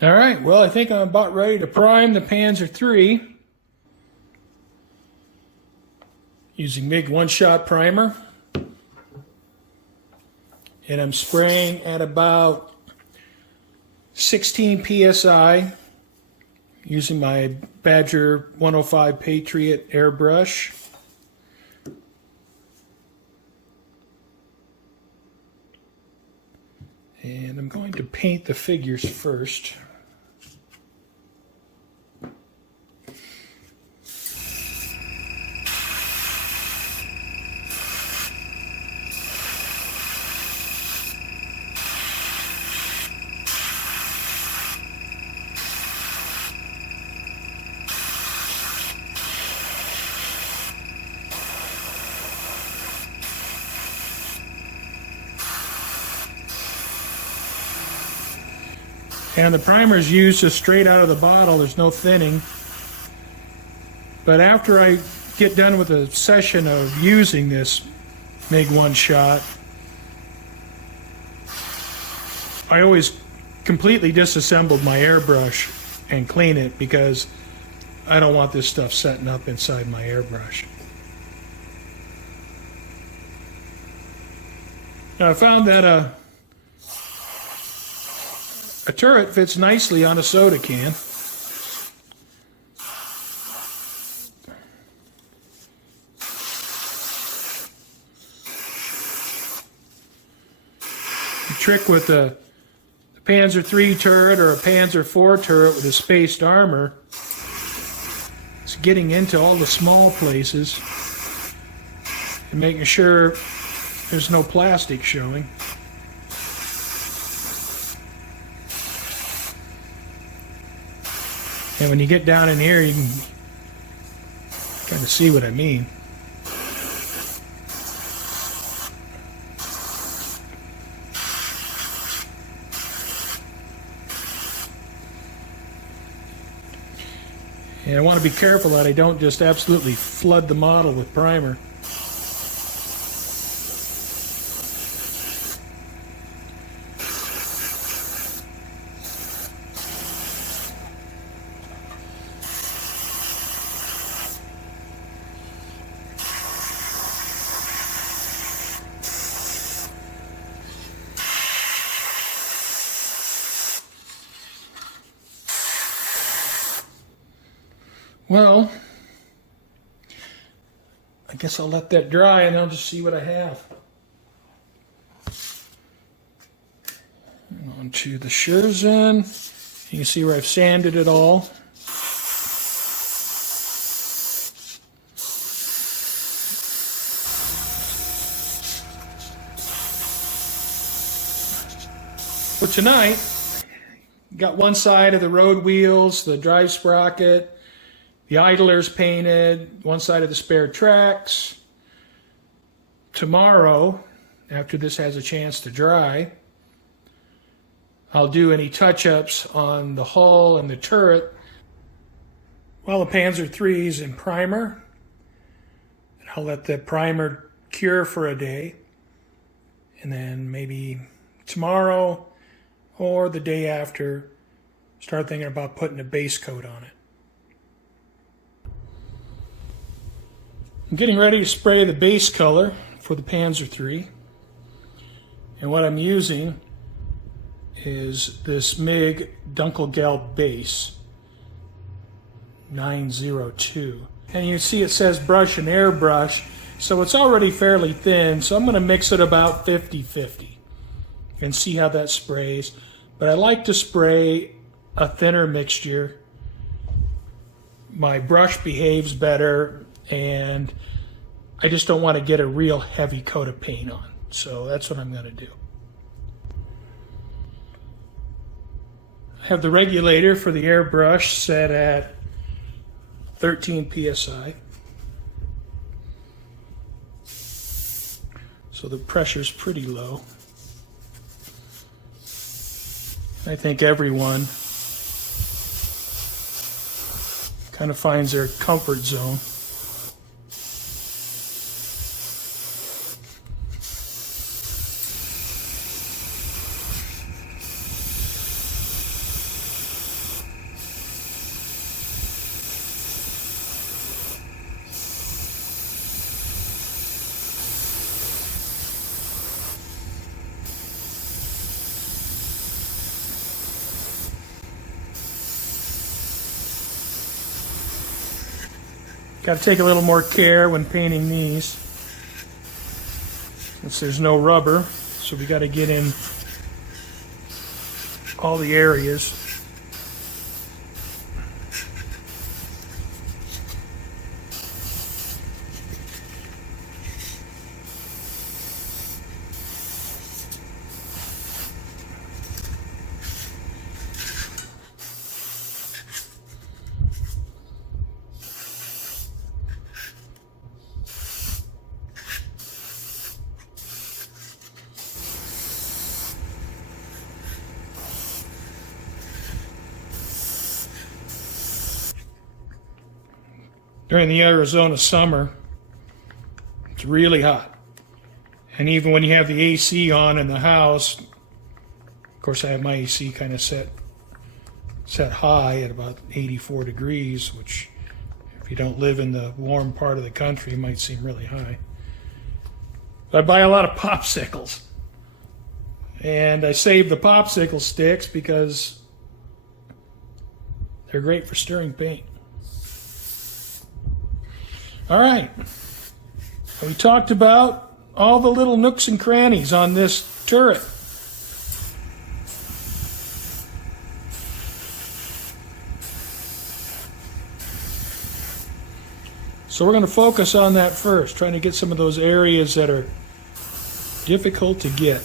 All right, well, I think I'm about ready to prime the Panzer III using MiG one-shot primer. And I'm spraying at about 16 psi using my Badger 105 Patriot airbrush. And I'm going to paint the figures first. And the primer is used just straight out of the bottle. There's no thinning. But after I get done with a session of using this MiG one-shot, I always completely disassembled my airbrush and clean it because I don't want this stuff setting up inside my airbrush. Now I found that a turret fits nicely on a soda can. The trick with the Panzer III turret or a Panzer IV turret with a spaced armor is getting into all the small places and making sure there's no plastic showing. And when you get down in here, you can kind of see what I mean. And I want to be careful that I don't just absolutely flood the model with primer. Well, I guess I'll let that dry and I'll just see what I have. And on to the schurzen. You can see where I've sanded it all. For tonight, got one side of the road wheels, the drive sprocket, the idler's painted, one side of the spare tracks. Tomorrow, after this has a chance to dry, I'll do any touch-ups on the hull and the turret while the Panzer III is in primer. I'll let the primer cure for a day, and then maybe tomorrow or the day after, start thinking about putting a base coat on it. I'm getting ready to spray the base color for the Panzer III. And what I'm using is this MiG Dunkelgelb base 902. And you see it says brush and airbrush, so it's already fairly thin, so I'm going to mix it about 50-50 and see how that sprays. But I like to spray a thinner mixture. My brush behaves better, and I just don't want to get a real heavy coat of paint on. So that's what I'm going to do. I have the regulator for the airbrush set at 13 psi. So the pressure's pretty low. I think everyone kind of finds their comfort zone. Got to take a little more care when painting these, since there's no rubber, so we got to get in all the areas. During the Arizona summer, it's really hot. And even when you have the AC on in the house, of course I have my AC kind of set high at about 84 degrees, which if you don't live in the warm part of the country, might seem really high. But I buy a lot of popsicles. And I save the popsicle sticks because they're great for stirring paint. All right, we talked about all the little nooks and crannies on this turret. So we're going to focus on that first, trying to get some of those areas that are difficult to get.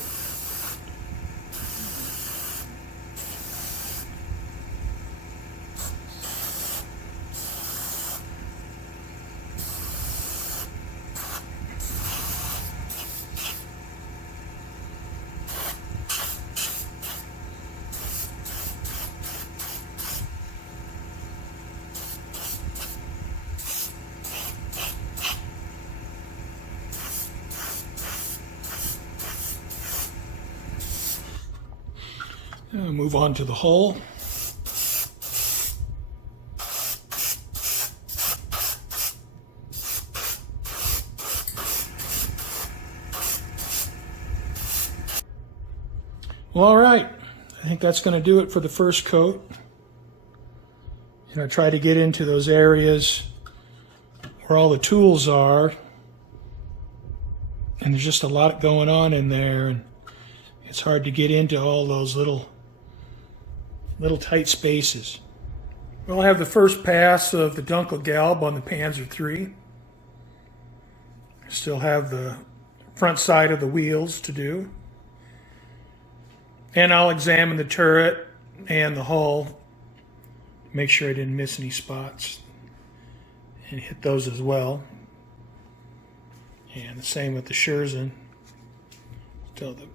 Move on to the hull. Well, all right. I think that's going to do it for the first coat. Try to get into those areas where all the tools are. And there's just a lot going on in there, and it's hard to get into all those little tight spaces. Well, I have the first pass of the Dunkelgelb on the Panzer III. I still have the front side of the wheels to do. And I'll examine the turret and the hull, make sure I didn't miss any spots, and hit those as well. And the same with the schurzen. Still the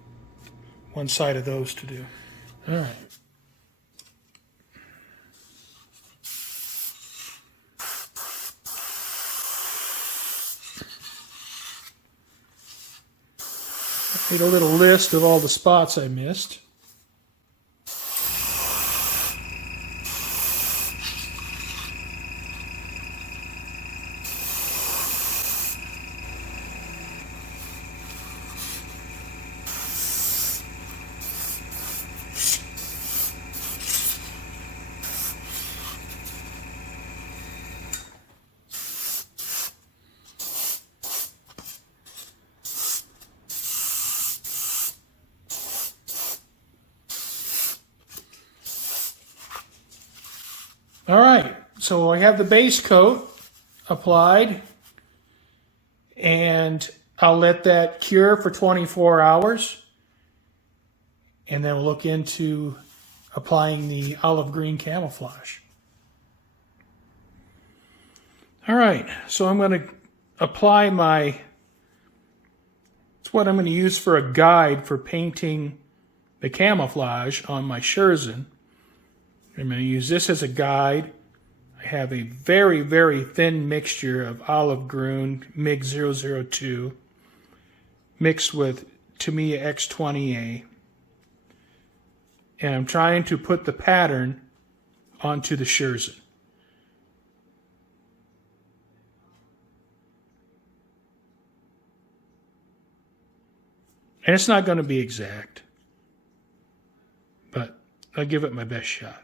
one side of those to do. All right. Made a little list of all the spots I missed. All right, so I have the base coat applied, and I'll let that cure for 24 hours, and then we'll look into applying the olive green camouflage. All right, so I'm going to apply it's what I'm going to use for a guide for painting the camouflage on my schurzen. I'm going to use this as a guide. I have a very, very thin mixture of olive green MiG-002 mixed with Tamiya X20A. And I'm trying to put the pattern onto the schurzen. And it's not going to be exact, but I'll give it my best shot.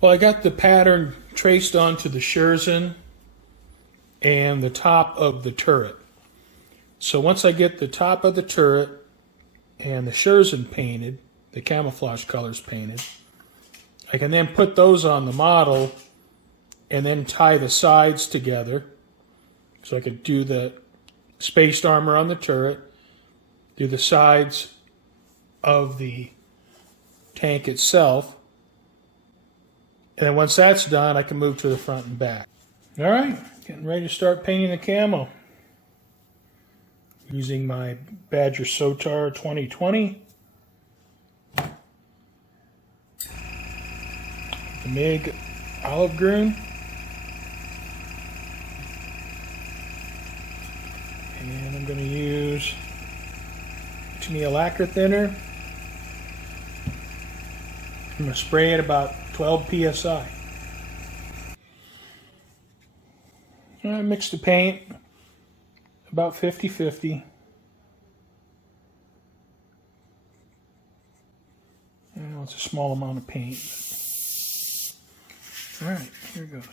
Well, I got the pattern traced onto the schurzen and the top of the turret. So once I get the top of the turret and the schurzen painted, the camouflage colors painted, I can then put those on the model and then tie the sides together. So I could do the spaced armor on the turret, do the sides of the tank itself, and then once that's done, I can move to the front and back. All right, getting ready to start painting the camo. Using my Badger Sotar 2020. The MiG olive green. And I'm going to use Tamiya lacquer thinner. I'm going to spray it about 12 psi. I mix the paint about 50-50. I know it's a small amount of paint. All right, here it goes.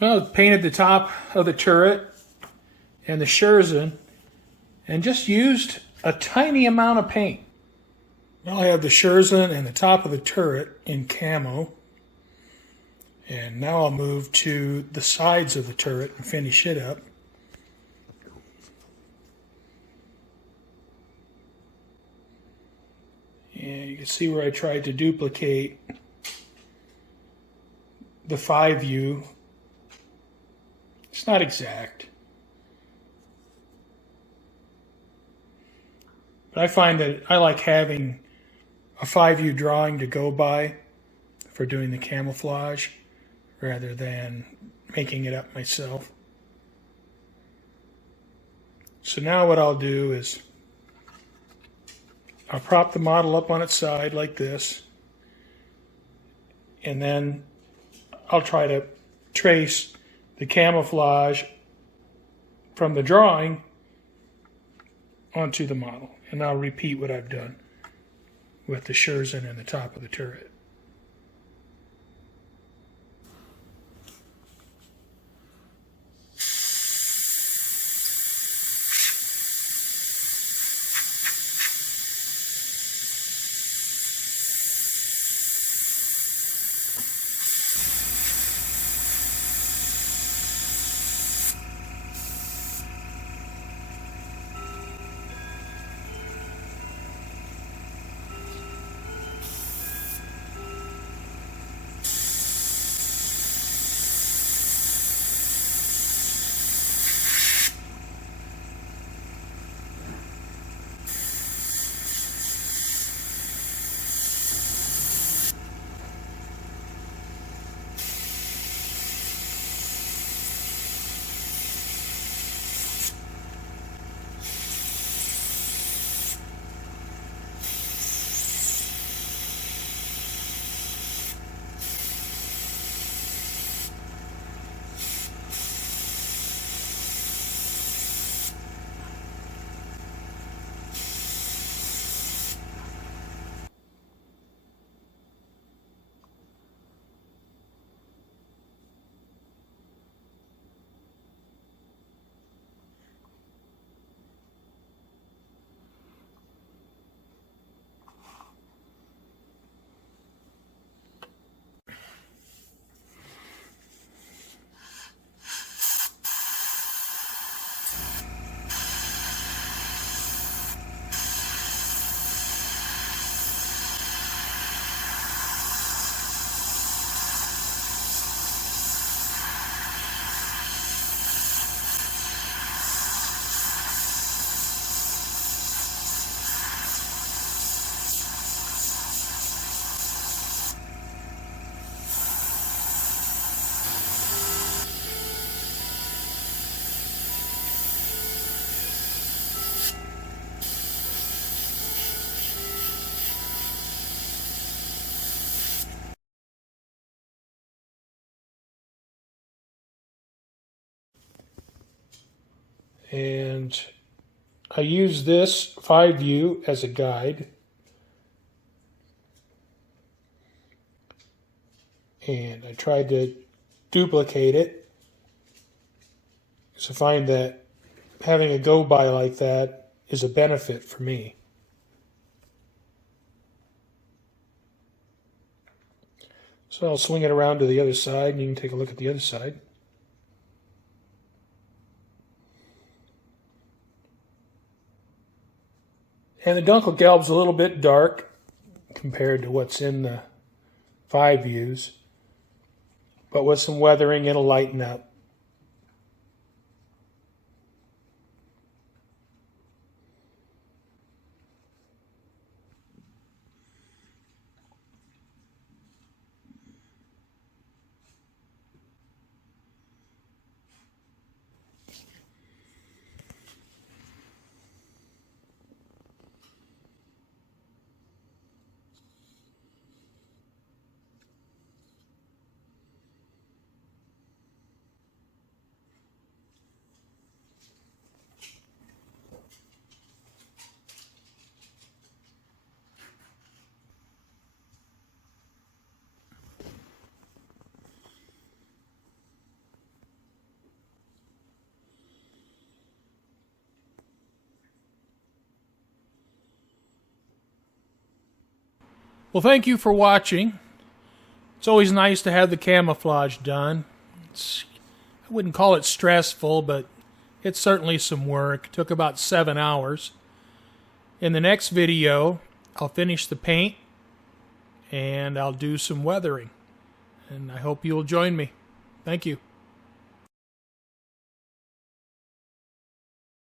Well, painted the top of the turret and the schurzen and just used a tiny amount of paint. Well, I have the schurzen and the top of the turret in camo. And now I'll move to the sides of the turret and finish it up. And you can see where I tried to duplicate the 5U. It's not exact. But I find that I like having a 5U drawing to go by for doing the camouflage rather than making it up myself. So now what I'll do is I'll prop the model up on its side like this, and then I'll try to trace the camouflage from the drawing onto the model. And I'll repeat what I've done with the schurzen and the top of the turret. And I use this 5 view as a guide. And I tried to duplicate it. So I find that having a go-by like that is a benefit for me. So I'll swing it around to the other side, and you can take a look at the other side. And the Dunkelgelb's a little bit dark compared to what's in the 5 views, but with some weathering it'll lighten up. Well, thank you for watching. It's always nice to have the camouflage done. I wouldn't call it stressful, but it's certainly some work. It took about 7 hours. In the next video, I'll finish the paint and I'll do some weathering. And I hope you'll join me. Thank you.